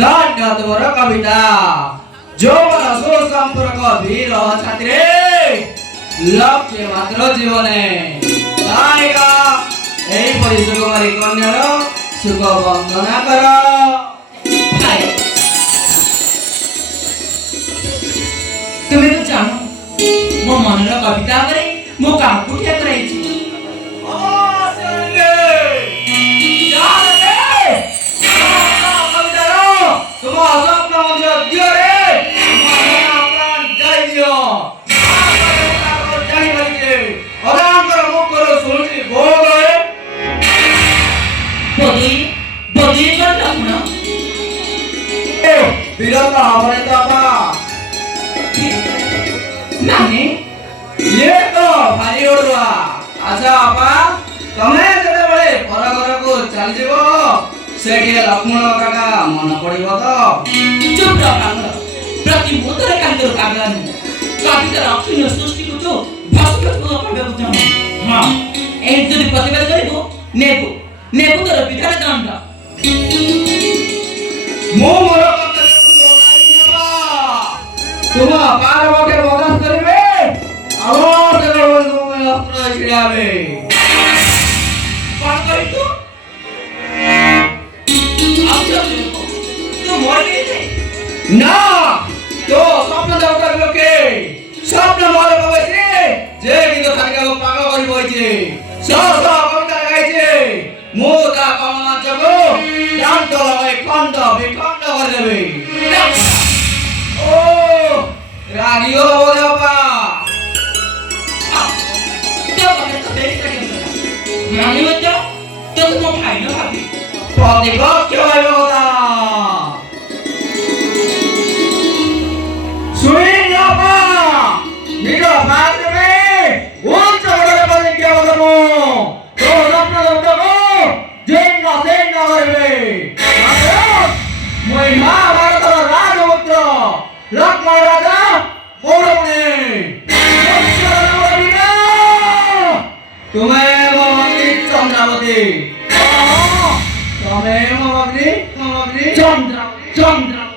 धन्य तुमर कविता যৌবন সুসম্পর্ক বীর ছাত্রে লক্ষ্যে মাত্র জীবনে নায়িকা এই পরিশুকুমারী কন্যার সুখ বন্দনা কর। তুমি তো জানো ମୋ ମନର କବିତା ଉପରେ ମୁଁ କାହାକୁ ଠିଆ କରାଇଛି। अच्छा आपा तमे जेबे पर घर को चल जीवो सेठी लक्ष्मण काका मन पड़िबो तो चुप रह पागल प्रति मुद्रा कांदर पागल कवितार अक्षीण सृष्टि को जो भस्म को पड़बो जानो हां ए जदि प्रतिवाद करिबो नेबो तोर विधान दंड मो मोर कत नबा तुम पार्वती मदद करिबे आवाज करबो तुम अस्त्र छिड़ावे कौन करी तू तू मर गई थे ना तो स्वप्न देवता लोके स्वप्न मोर कबसे जे कि तो थाके पागल करि बइছে सब कविता गाइছে मो ता कमला जगो शांत लगे खंड विखंड कर देबे ओ रागियो बोले बा तो कने तो देरी करके रानी बच्चा तो तुम भाई ना भाभी प्रतिभा क्यों है होता सुनी जापा निरो बात में वो चौड़े बने क्या बताऊं तो अपना लोटा को जेन ना करबे मैं महाभारत राजपुत्र लक्ष्मण राजा कौरवने तुम्हें मोहनी चंद्रावती तुम्हें मोहनी चंद्रावती